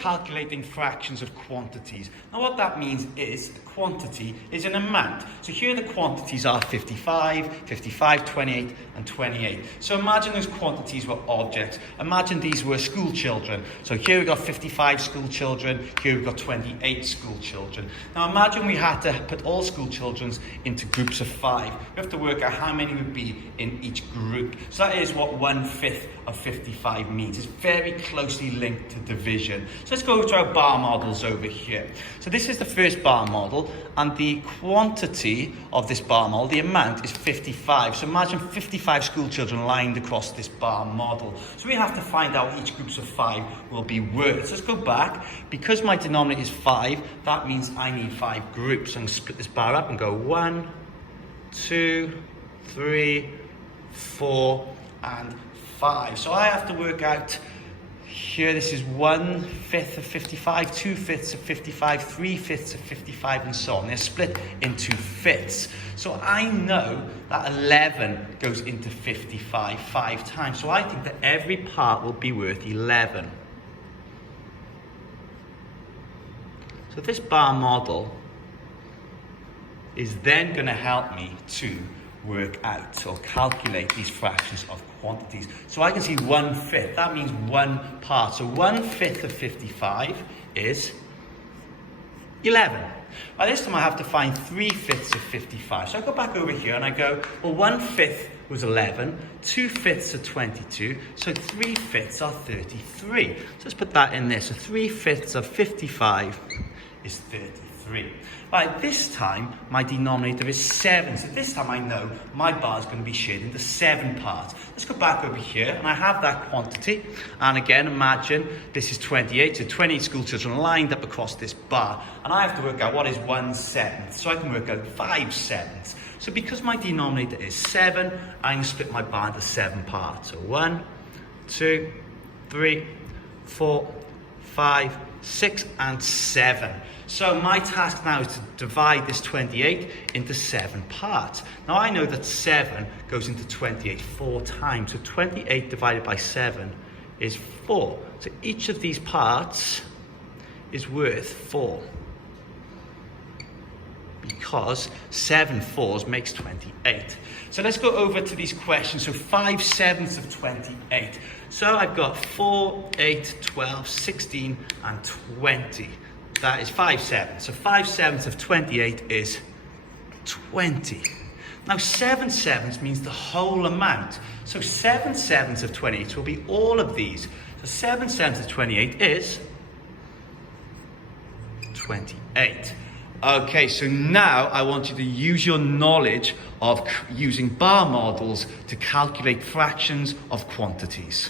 calculating fractions of quantities. Now what that means is a quantity is an amount. So here the quantities are 55, 55, 28 and 28. So imagine those quantities were objects. Imagine these were school children. So here we've got 55 school children, here we've got 28 school children. Now imagine we had to put all school children into groups of 5. We have to work out how many would be in each group. So that is what 1/5 of 55 means. It's very closely linked to division. So let's go to our bar models over here. So this is the first bar model, and the quantity of this bar model, the amount, is 55. So imagine 55 school children lined across this bar model. So we have to find out each groups of 5 will be worth. So let's go back. Because my denominator is 5, that means I need 5 groups. So I'm going to split this bar up and go 1, 2, 3, 4, and 5. So I have to work out here, this is 1/5 of 55, 2/5 of 55, 3/5 of 55, and so on. They're split into fifths. So I know that 11 goes into 55 5 times. So I think that every part will be worth 11. So this bar model is then going to help me to work out or calculate these fractions of quantities. So I can see 1/5, that means one part. So 1/5 of 55 is 11. By this time I have to find 3/5 of 55. So I go back over here and I go, well, 1/5 was 11, 2/5 are 22, so 3/5 are 33. So let's put that in there. So 3/5 of 55 is 33. Right, this time my denominator is 7. So this time I know my bar is going to be shared into 7 parts. Let's go back over here and I have that quantity. And again, imagine this is 28. So 28 school children lined up across this bar. And I have to work out what is 1/7. So I can work out 5/7. So because my denominator is 7, I'm going to split my bar into 7 parts. So 1, 2, 3, 4, 5, 6, and 7. So my task now is to divide this 28 into 7 parts. Now I know that 7 goes into 28 4 times. So 28 divided by 7 is 4. So each of these parts is worth 4. Because 7 fours makes 28. So let's go over to these questions. So 5/7 of 28. So I've got 4, 8, 12, 16, and 20. That is 5/7. So 5/7 of 28 is 20. Now 7/7 means the whole amount. So 7/7 of 28 will be all of these. So 7/7 of 28 is 28. Okay, so now I want you to use your knowledge of using bar models to calculate fractions of quantities.